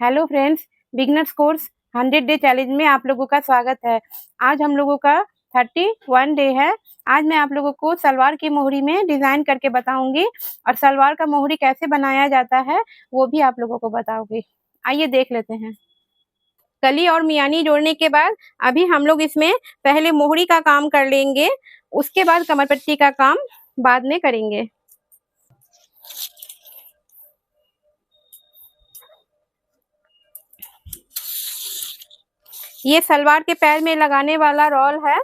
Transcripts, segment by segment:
Hello friends, beginners course 100 day challenge में आप लोगों का स्वागत है। आज हम लोगों का 31 डे है। आज मैं आप लोगों को सलवार की मोहरी में डिज़ाइन करके बताऊंगी और सलवार का मोहरी कैसे बनाया जाता है वो भी आप लोगों को बताऊंगी। आइए देख लेते हैं। कली और मियानी जोड़ने के बाद अभी हम लोग इसमें पहले मोहरी का काम कर लेंगे, उसके बाद कमर पट्टी का काम बाद में करेंगे। ये सलवार के पैर में लगाने वाला रोल है।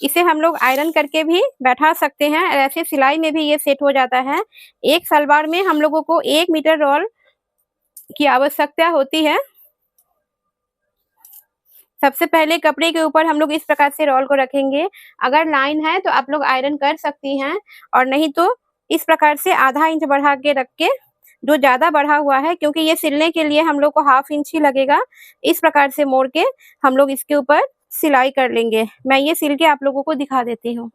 इसे हम लोग आयरन करके भी बैठा सकते हैं और ऐसे सिलाई में भी ये सेट हो जाता है। एक सलवार में हम लोगों को 1 मीटर रोल की आवश्यकता होती है। सबसे पहले कपड़े के ऊपर हम लोग इस प्रकार से रोल को रखेंगे। अगर लाइन है तो आप लोग आयरन कर सकती हैं और नहीं तो इस प्रकार से आधा इंच बढ़ा के रख के, जो ज़्यादा बढ़ा हुआ है क्योंकि ये सिलने के लिए हम लोग को 1/2 इंच ही लगेगा, इस प्रकार से मोड़ के हम लोग इसके ऊपर सिलाई कर लेंगे। मैं ये सिल के आप लोगों को दिखा देती हूँ।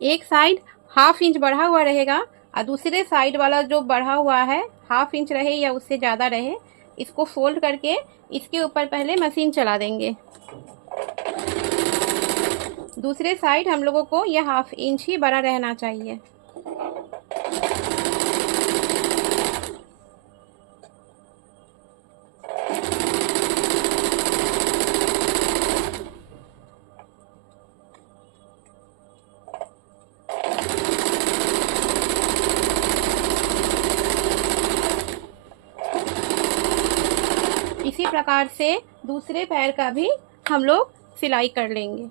एक साइड 1/2 इंच बढ़ा हुआ रहेगा और दूसरे साइड वाला जो बढ़ा हुआ है 1/2 इंच रहे या उससे ज़्यादा रहे, इसको फोल्ड करके इसके ऊपर पहले मशीन चला देंगे। दूसरे साइड हम लोगों को यह 1/2 इंच ही बड़ा रहना चाहिए। इसी प्रकार से दूसरे पैर का भी हम लोग सिलाई कर लेंगे।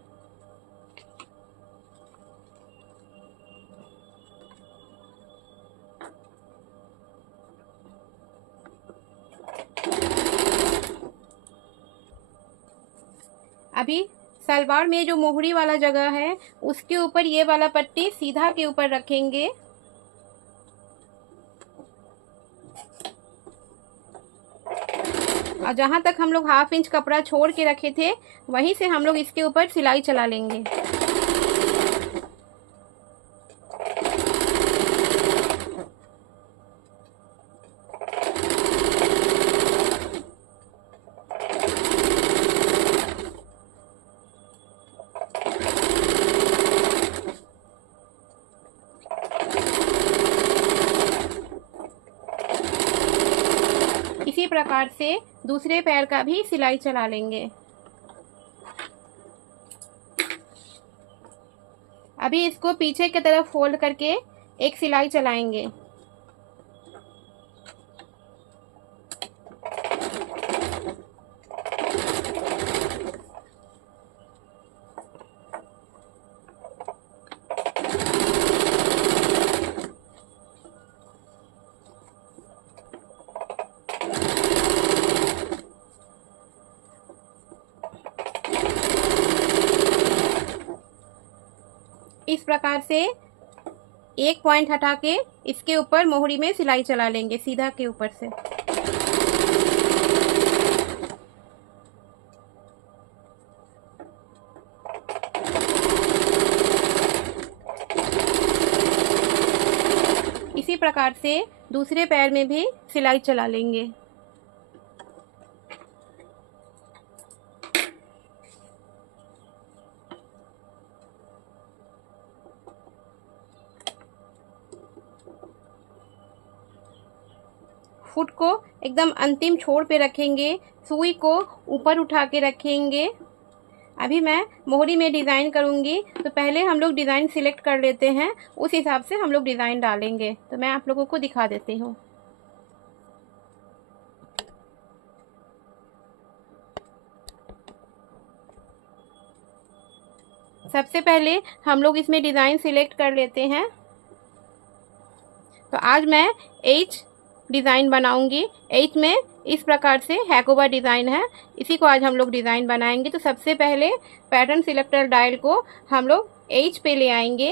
अभी सलवार में जो मोहरी वाला जगह है उसके ऊपर ये वाला पट्टी सीधा के ऊपर रखेंगे और जहां तक हम लोग 1/2 इंच कपड़ा छोड़ के रखे थे वहीं से हम लोग इसके ऊपर सिलाई चला लेंगे। इसी प्रकार से दूसरे पैर का भी सिलाई चला लेंगे। अभी इसको पीछे की तरफ फोल्ड करके एक सिलाई चलाएंगे। इस प्रकार से एक पॉइंट हटा के इसके ऊपर मोहरी में सिलाई चला लेंगे सीधा के ऊपर से। इसी प्रकार से दूसरे पैर में भी सिलाई चला लेंगे। फुट को एकदम अंतिम छोर पे रखेंगे, सुई को ऊपर उठा के रखेंगे। अभी मैं मोहरी में डिज़ाइन करूँगी तो पहले हम लोग डिज़ाइन सिलेक्ट कर लेते हैं, उस हिसाब से हम लोग डिज़ाइन डालेंगे। तो मैं आप लोगों को दिखा देती हूँ। सबसे पहले हम लोग इसमें डिज़ाइन सिलेक्ट कर लेते हैं। तो आज मैं एच डिज़ाइन बनाऊंगी। एच में इस प्रकार से हैकोबा डिज़ाइन है, इसी को आज हम लोग डिज़ाइन बनाएंगे। तो सबसे पहले पैटर्न सिलेक्टर डायल को हम लोग एच पे ले आएंगे।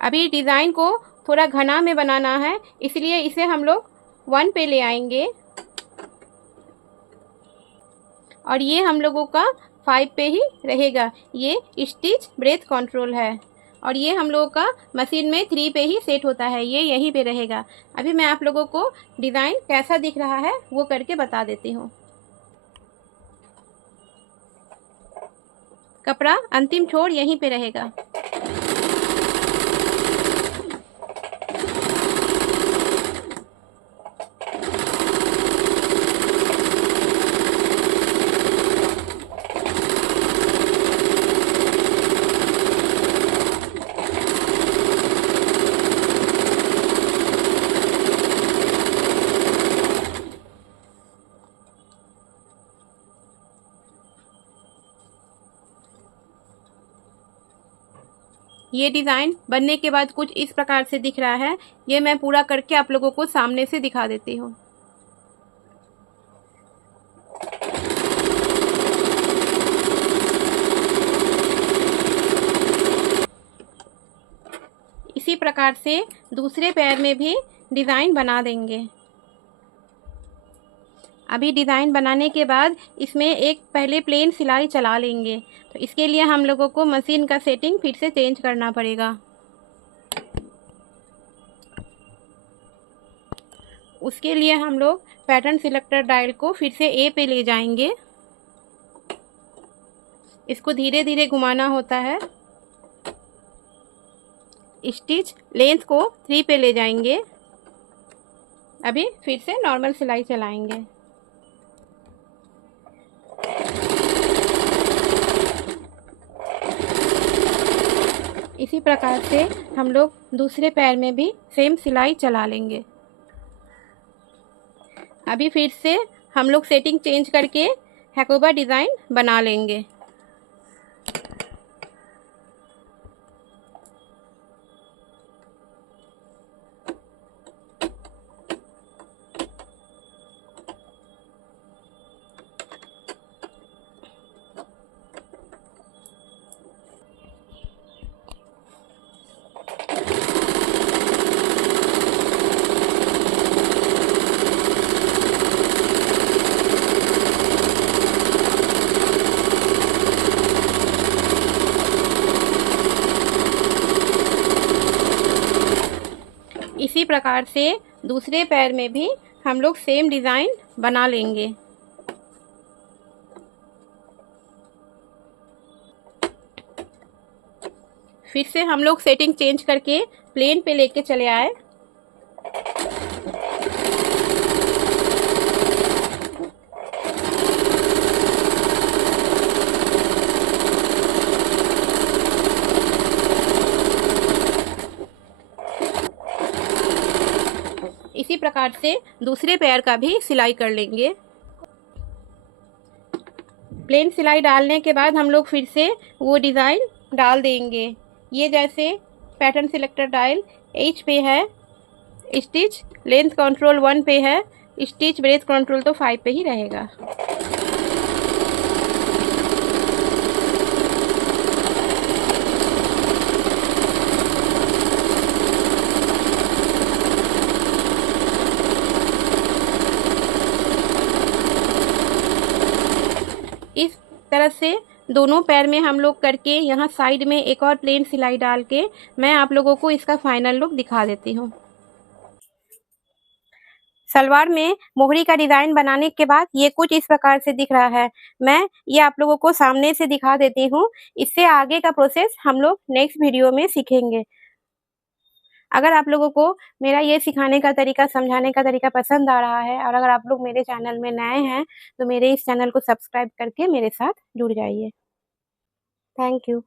अभी डिज़ाइन को थोड़ा घना में बनाना है, इसलिए इसे हम लोग 1 पे ले आएंगे और ये हम लोगों का 5 पे ही रहेगा। ये स्टिच ब्रेथ कंट्रोल है और ये हम लोगों का मशीन में 3 पे ही सेट होता है, ये यहीं पे रहेगा। अभी मैं आप लोगों को डिज़ाइन कैसा दिख रहा है वो करके बता देती हूँ। कपड़ा अंतिम छोर यहीं पे रहेगा। ये डिज़ाइन बनने के बाद कुछ इस प्रकार से दिख रहा है। ये मैं पूरा करके आप लोगों को सामने से दिखा देती हूँ। इसी प्रकार से दूसरे पैर में भी डिज़ाइन बना देंगे। अभी डिज़ाइन बनाने के बाद इसमें एक पहले प्लेन सिलाई चला लेंगे, तो इसके लिए हम लोगों को मशीन का सेटिंग फिर से चेंज करना पड़ेगा। उसके लिए हम लोग पैटर्न सिलेक्टर डायल को फिर से ए पे ले जाएंगे। इसको धीरे धीरे घुमाना होता है। स्टिच लेंथ को 3 पे ले जाएंगे। अभी फिर से नॉर्मल सिलाई चलाएंगे। इसी प्रकार से हम लोग दूसरे पैर में भी सेम सिलाई चला लेंगे। अभी फिर से हम लोग सेटिंग चेंज करके हैकोबा डिज़ाइन बना लेंगे। इसी प्रकार से दूसरे पैर में भी हम लोग सेम डिज़ाइन बना लेंगे। फिर से हम लोग सेटिंग चेंज करके प्लेन पे लेके चले आए। इसी प्रकार से दूसरे पैर का भी सिलाई कर लेंगे। प्लेन सिलाई डालने के बाद हम लोग फिर से वो डिज़ाइन डाल देंगे। ये जैसे पैटर्न सिलेक्टर डायल H पे है, स्टिच लेंथ कंट्रोल 1 पे है, स्टिच ब्रेथ कंट्रोल तो 5 पे ही रहेगा। इस तरह से दोनों पैर में हम लोग करके यहाँ साइड में एक और प्लेन सिलाई डाल के मैं आप लोगों को इसका फाइनल लुक दिखा देती हूँ। सलवार में मोहरी का डिज़ाइन बनाने के बाद ये कुछ इस प्रकार से दिख रहा है। मैं ये आप लोगों को सामने से दिखा देती हूँ। इससे आगे का प्रोसेस हम लोग नेक्स्ट वीडियो में सीखेंगे। अगर आप लोगों को मेरा ये सिखाने का तरीका, समझाने का तरीका पसंद आ रहा है और अगर आप लोग मेरे चैनल में नए हैं, तो मेरे इस चैनल को सब्सक्राइब करके मेरे साथ जुड़ जाइए। Thank you.